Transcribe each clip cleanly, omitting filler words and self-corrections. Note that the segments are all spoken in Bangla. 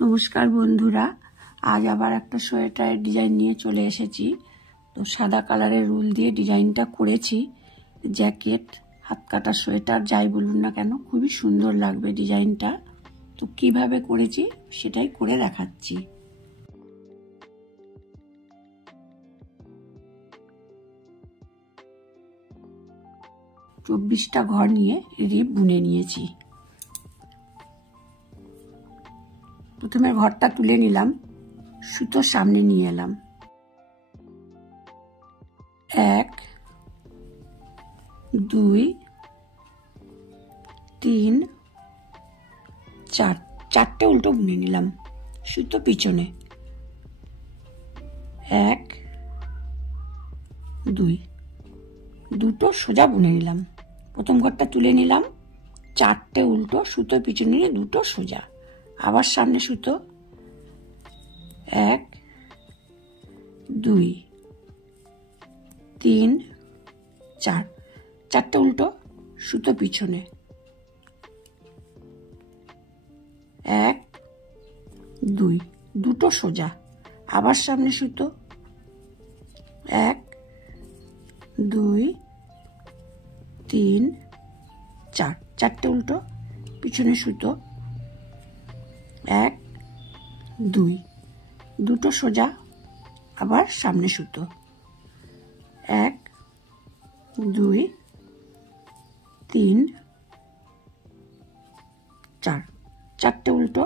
নমস্কার বন্ধুরা, আজ আবার একটা সোয়েটারের ডিজাইন নিয়ে চলে এসেছি। তো সাদা কালারের রুল দিয়ে ডিজাইনটা করেছি। জ্যাকেট, হাত কাটা সোয়েটার যাই বলুন না কেন, খুবই সুন্দর লাগবে ডিজাইনটা। তো কিভাবে করেছি সেটাই করে দেখাচ্ছি। চব্বিশটা ঘর নিয়ে রিপ বুনে নিয়েছি। প্রথমে ঘরটা তুলে নিলাম, সুতো সামনে নিয়ে এলাম। 1 2 3 4, চারটে উল্টো বুনে নিলাম। সুতো পিছনে 1 2, দুটো সোজা বুনে নিলাম। প্রথম ঘরটা তুলে নিলাম, চারটে উল্টো, সুতো পিছনে নিয়ে দুটো সোজা, আবার সামনে সুতো 1 2 3 4, চারটে উল্টো, সুতো পিছনে 1 2, দুটো সোজা, আবার সামনে সুতো 1 2 3 4, চারটে উল্টো, পিছনে সুতো 1 2, দুটো সোজা, আবার সামনে সুতো 1 2 3 4, চারটে উল্টো।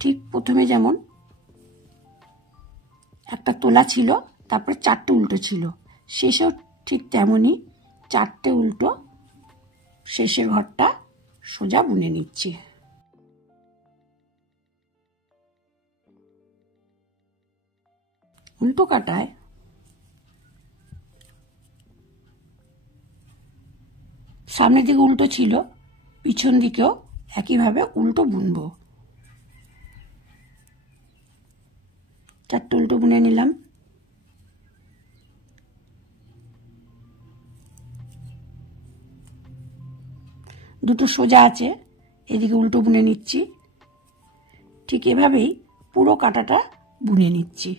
ঠিক প্রথমে যেমন একটা তোলা ছিল, তারপরে চারটে উল্টো ছিল, শেষেও ঠিক তেমনই চারটে উল্টো, শেষের ঘরটা সোজা বুনে নিচ্ছি। উল্টো কাটায় সামনের দিকে উল্টো ছিল, পিছন দিকেও একইভাবে উল্টো বুনবো। চারটে উল্টো বুনে নিলাম। দুটো সোজা আছে, এদিকে উল্টো বুনে নিচ্ছি। ঠিক এভাবেই পুরো কাটাটা বুনে নিচ্ছি।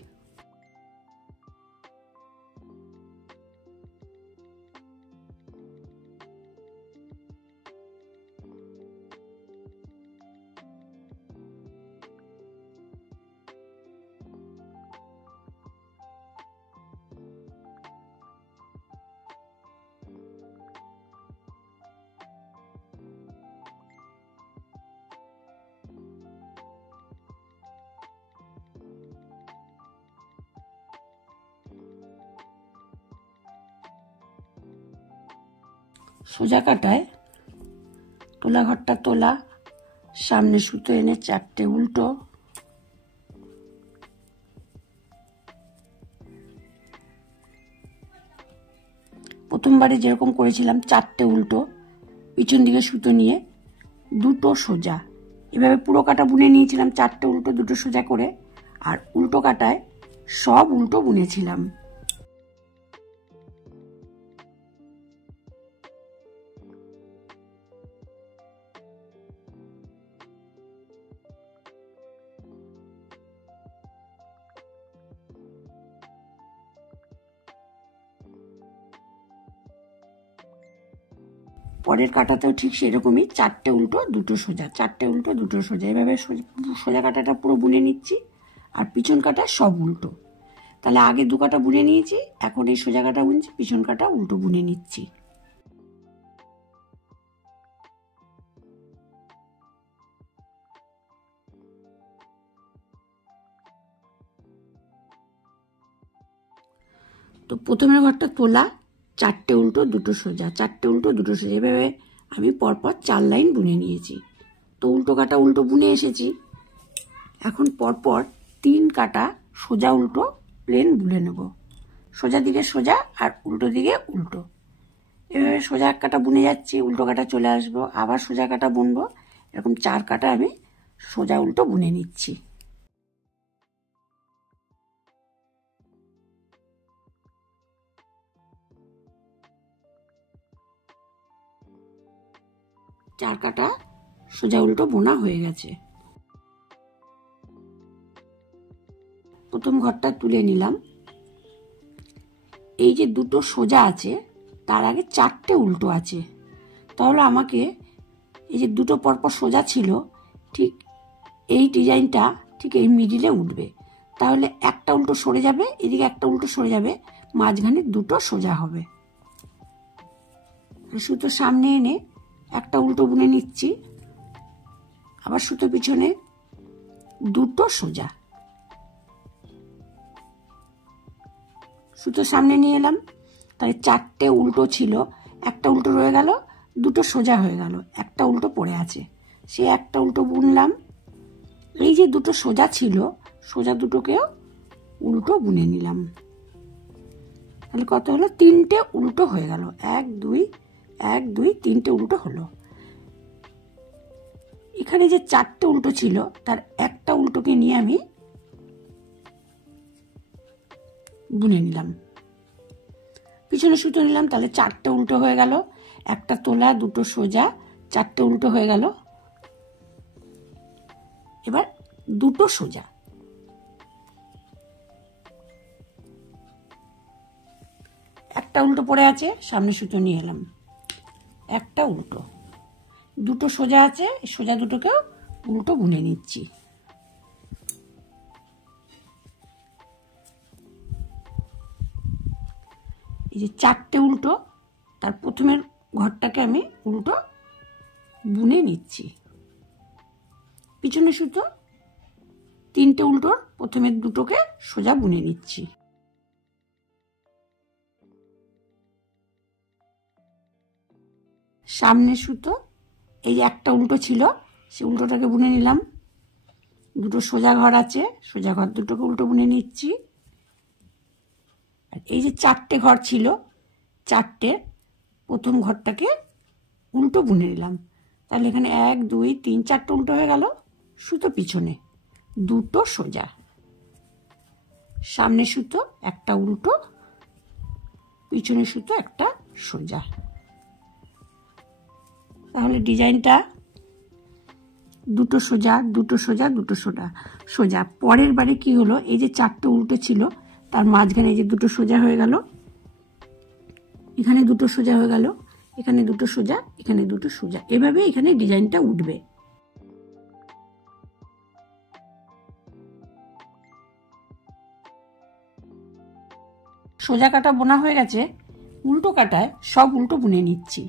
সোজা কাটায় তোলা ঘরটা তোলা, সামনে সুতো এনে চারটে উল্টো, প্রথমবারে যেরকম করেছিলাম চারটে উল্টো, পিছন দিকে সুতো নিয়ে দুটো সোজা, এভাবে পুরো কাটা বুনে নিয়েছিলাম চারটে উল্টো দুটো সোজা করে। আর উল্টো কাটায় সব উল্টো বুনেছিলাম। পরের কাটাতেও ঠিক সেরকমই চারটে উল্টো দুটো সোজা, চারটে উল্টো দুটো সোজা, এভাবে সোজা কাটাটা পুরো বুনে নিচ্ছি। আর পিছন কাটা সব উল্টো। তাহলে আগে দু কাটা বুনে নিয়েছি, এখন এই সোজা কাটা বুনছি, পিছন কাটা উল্টো বুনে নিচ্ছি। তো প্রথমের ঘরটা তোলা, চারটে উল্টো দুটো সোজা, চারটে উল্টো দুটো সোজা, এভাবে আমি পরপর 4 লাইন বুনে নিয়েছি। তো উল্টো কাটা উল্টো বুনে এসেছি। এখন পরপর 3 কাটা সোজা উল্টো প্লেন বুনে নেব। সোজা দিকে সোজা আর উল্টো দিকে উল্টো, এভাবে সোজা এক কাটা বুনে যাচ্ছি, উল্টো কাটা চলে আসবো, আবার সোজা কাটা বুনবো। এরকম 4 কাটা আমি সোজা উল্টো বুনে নিচ্ছি। চার কাটা সোজা উল্টো বোনা হয়ে গেছে। প্রথম ঘরটা তুলে নিলাম। এই যে দুটো সোজা আছে তার আগে চারটে উল্টো আছে, তাহলে আমাকে এই যে দুটো পরপর সোজা ছিল ঠিক এই ডিজাইনটা ঠিক এই মিডিলে উঠবে, তাহলে একটা উল্টো সরে যাবে, এদিকে একটা উল্টো সরে যাবে, মাঝখানে দুটো সোজা হবে। সুতো সামনে এনে একটা উল্টো বুনে নিচ্ছি, আবার সুতো পিছনে দুটো সোজা, সুতো সামনে নিয়ে এলাম, তাহলে চারটে উল্টো ছিল, একটা উল্টো রয়ে গেল, দুটো সোজা হয়ে গেল, একটা উল্টো পড়ে আছে, সে একটা উল্টো বুনলাম। এই যে দুটো সোজা ছিল, সোজা দুটোকেও উল্টো বুনে নিলাম, তাহলে কত হলো? তিনটে উল্টো হয়ে গেল, 1 2 1 2 তিনটে উল্টো হলো। এখানে যে চারটে উল্টো ছিল তার একটা উল্টোকে নিয়ে আমি বুনে নিলাম, পিছনে সুতো নিলাম, তাহলে চারটে উল্টো হয়ে গেল, একটা তোলা, দুটো সোজা, চারটে উল্টো হয়ে গেল। এবার দুটো সোজা, একটা উল্টো পড়ে আছে, সামনে সুতো নিয়ে এলাম, একটা উল্টো, দুটো সোজা আছে, সোজা দুটোকেও উল্টো বুনে নিচ্ছি। এই যে চারটে উল্টো, তার প্রথমের ঘরটাকে আমি উল্টো বুনে নিচ্ছি, পিছনে সুতো তিনটে উল্টোর প্রথমের দুটোকে সোজা বুনে নিচ্ছি। সামনে সুতো এই যে একটা উল্টো ছিল, সে উল্টোটাকে বুনে নিলাম, দুটো সোজা ঘর আছে, সোজা ঘর দুটোকে উল্টো বুনে নিচ্ছি। আর এই যে চারটে ঘর ছিল, চারটে প্রথম ঘরটাকে উল্টো বুনে নিলাম, তাহলে এখানে 1 2 3 4টে উল্টো হয়ে গেল, সুতো পিছনে দুটো সোজা, সামনে সুতো একটা উল্টো, পিছনে সুতো একটা সোজা, তাহলে ডিজাইনটা দুটো সোজা দুটো সোজা দুটো সোজা সোজা। পরের বারে কি হলো? এই যে চারটে উল্টো ছিল তার মাঝখানে এই যে দুটো সোজা হয়ে গেল, এখানে দুটো সোজা হয়ে গেল, এখানে দুটো সোজা, এখানে দুটো সোজা, এভাবে এখানে ডিজাইনটা উঠবে। সোজা কাটা বোনা হয়ে গেছে, উল্টো কাটায় সব উল্টো বুনে নিচ্ছি।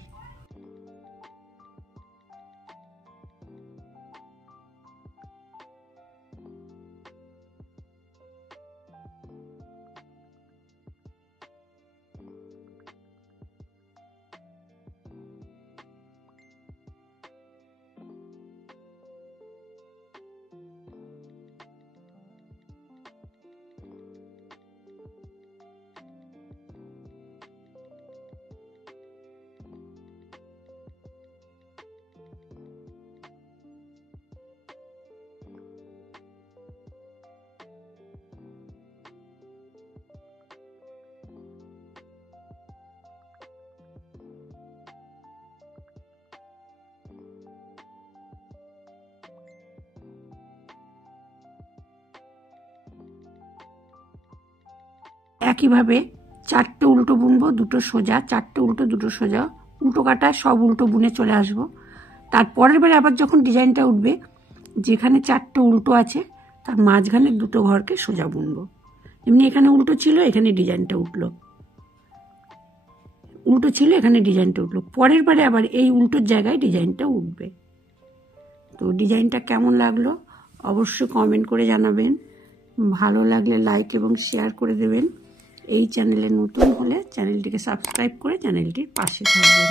একইভাবে চারটে উল্টো বুনবো, দুটো সোজা, চারটে উল্টো দুটো সোজা, উল্টো কাটায় সব উল্টো বুনে চলে আসবো। তারপরের বারে আবার যখন ডিজাইনটা উঠবে, যেখানে চারটে উল্টো আছে তার মাঝখানে দুটো ঘরকে সোজা বুনবো। এমনি এখানে উল্টো ছিল, এখানে ডিজাইনটা উঠলো, উল্টো ছিল, এখানে ডিজাইনটা উঠলো, পরের বারে আবার এই উল্টোর জায়গায় ডিজাইনটা উঠবে। তো ডিজাইনটা কেমন লাগলো অবশ্যই কমেন্ট করে জানাবেন, ভালো লাগলে লাইক এবং শেয়ার করে দেবেন। এই চ্যানেলে নতুন হলে চ্যানেলটিকে সাবস্ক্রাইব করে চ্যানেলটির পাশে থাকবেন।